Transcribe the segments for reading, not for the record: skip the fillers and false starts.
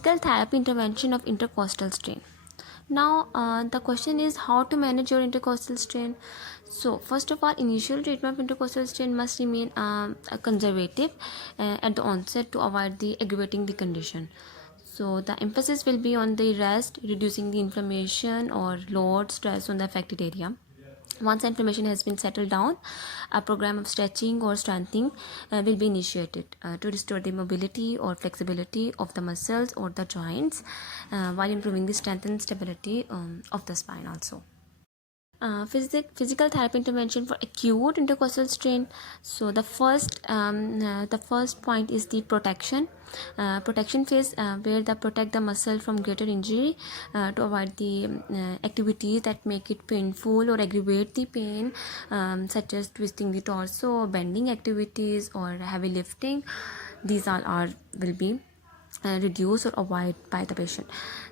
Physical therapy intervention of intercostal strain. Now, the question is how to manage your intercostal strain. So, first of all, initial treatment of intercostal strain must remain conservative at the onset to avoid the aggravating the condition. So, the emphasis will be on the rest, reducing the inflammation or load stress on the affected area. Once inflammation has been settled down, a program of stretching or strengthening will be initiated to restore the mobility or flexibility of the muscles or the joints while improving the strength and stability of the spine also. Physical therapy intervention for acute intercostal strain. So the first point is the protection. Protection phase where they protect the muscle from greater injury to avoid the activities that make it painful or aggravate the pain, such as twisting the torso, bending activities, or heavy lifting. These all are will be reduce or avoid by the patient.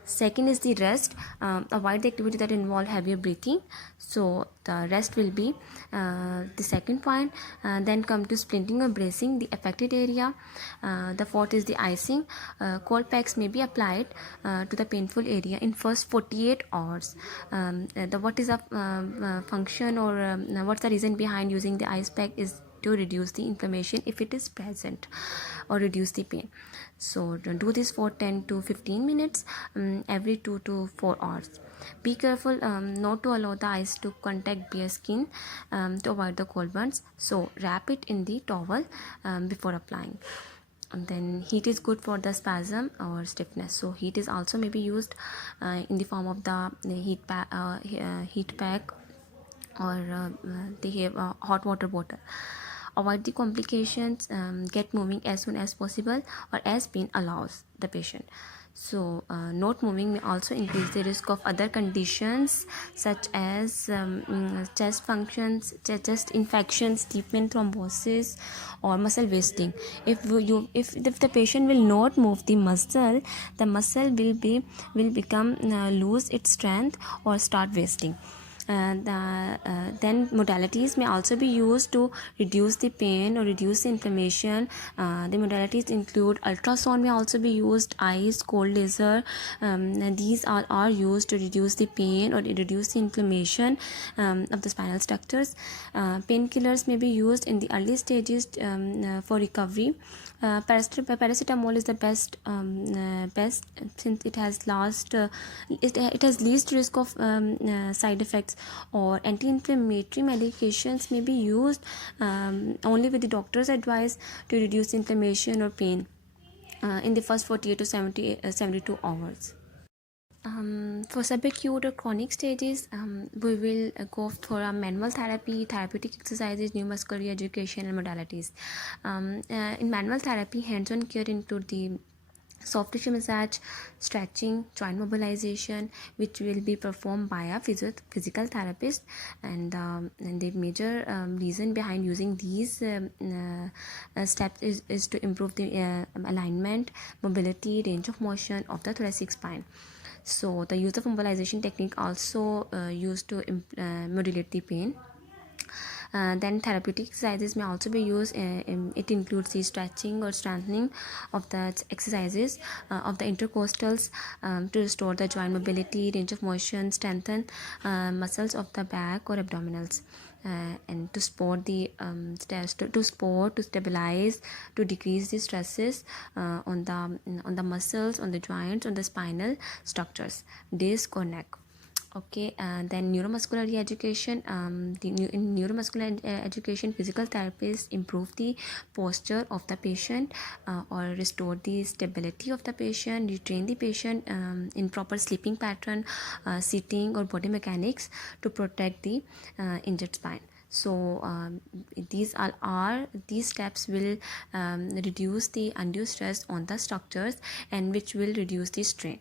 Second is the rest. Avoid the activity that involve heavier breathing, so the rest will be the second point. Then come to splinting or bracing the affected area. The fourth is the icing. Cold packs may be applied to the painful area in first 48 hours. What is a function, or what's the reason behind using the ice pack is to reduce the inflammation if it is present, or reduce the pain. So do this for 10 to 15 minutes every 2 to 4 hours. Be careful not to allow the ice to contact bare skin to avoid the cold burns. So wrap it in the towel before applying. And then heat is good for the spasm or stiffness. So heat is also may be used in the form of the heat pack, or they have a hot water bottle. Avoid the complications. Get moving as soon as possible or as pain allows the patient. So not moving may also increase the risk of other conditions such as chest functions, chest infections, deep vein thrombosis, or muscle wasting. If the patient will not move the muscle will become lose its strength or start wasting. Then modalities may also be used to reduce the pain or reduce the inflammation. The modalities include ultrasound may also be used, ice, cold laser. These are used to reduce the pain or reduce the inflammation of the spinal structures. Painkillers may be used in the early stages for recovery. Paracetamol is the best since it has it has least risk of side effects. Or anti-inflammatory medications may be used only with the doctor's advice to reduce inflammation or pain in the first 48 to 72 hours. For subacute or chronic stages, we will go for a manual therapy, therapeutic exercises, neuromuscular re-education, and modalities. In manual therapy, hands-on care include the soft tissue massage, stretching, joint mobilization, which will be performed by a physical therapist. And the major reason behind using these steps is to improve the alignment, mobility, range of motion of the thoracic spine. So the use of mobilization technique also used to modulate the pain. Then therapeutic exercises may also be used. It includes the stretching or strengthening of the exercises of the intercostals to restore the joint mobility, range of motion, strengthen muscles of the back or abdominals. And to support the to stabilize, to decrease the stresses on the muscles, on the joints, on the spinal structures, disc or neck. Okay, and then neuromuscular re-education. In neuromuscular education, physical therapists improve the posture of the patient or restore the stability of the patient, retrain the patient in proper sleeping pattern, sitting or body mechanics to protect the injured spine. So these steps will reduce the undue stress on the structures, and which will reduce the strain.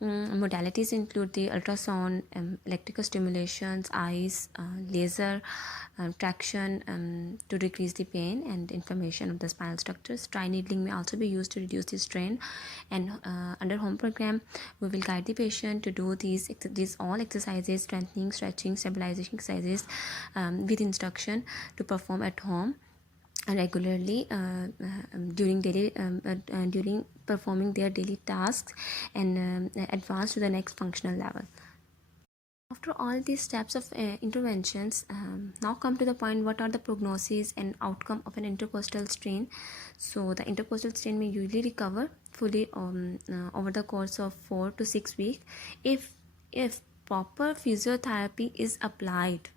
Modalities include the ultrasound, electrical stimulations, ice, laser, traction to decrease the pain and inflammation of the spinal structures. Dry needling may also be used to reduce the strain. And under home program, we will guide the patient to do these all exercises, strengthening, stretching, stabilization exercises with instruction to perform at home. regularly during performing their daily tasks, and advance to the next functional level. After all these steps of interventions, now come to the point, what are the prognosis and outcome of an intercostal strain. So the intercostal strain may usually recover fully over the course of 4 to 6 weeks if proper physiotherapy is applied,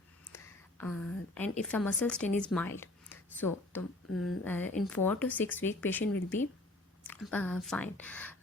and if the muscle strain is mild. So in 4 to 6 weeks patient will be fine.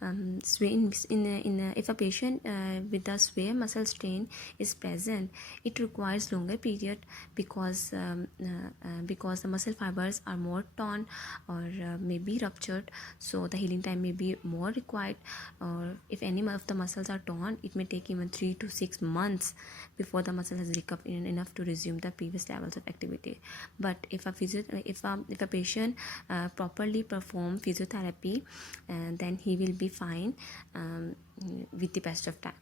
If a patient with a sway muscle strain is present, it requires longer period because the muscle fibers are more torn or may be ruptured, so the healing time may be more required. Or if any of the muscles are torn, it may take even 3 to 6 months before the muscle has recovered enough to resume the previous levels of activity. But if a patient properly perform physiotherapy, then he will be fine with the passage of time,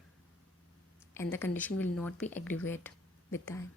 and the condition will not be aggravated with time.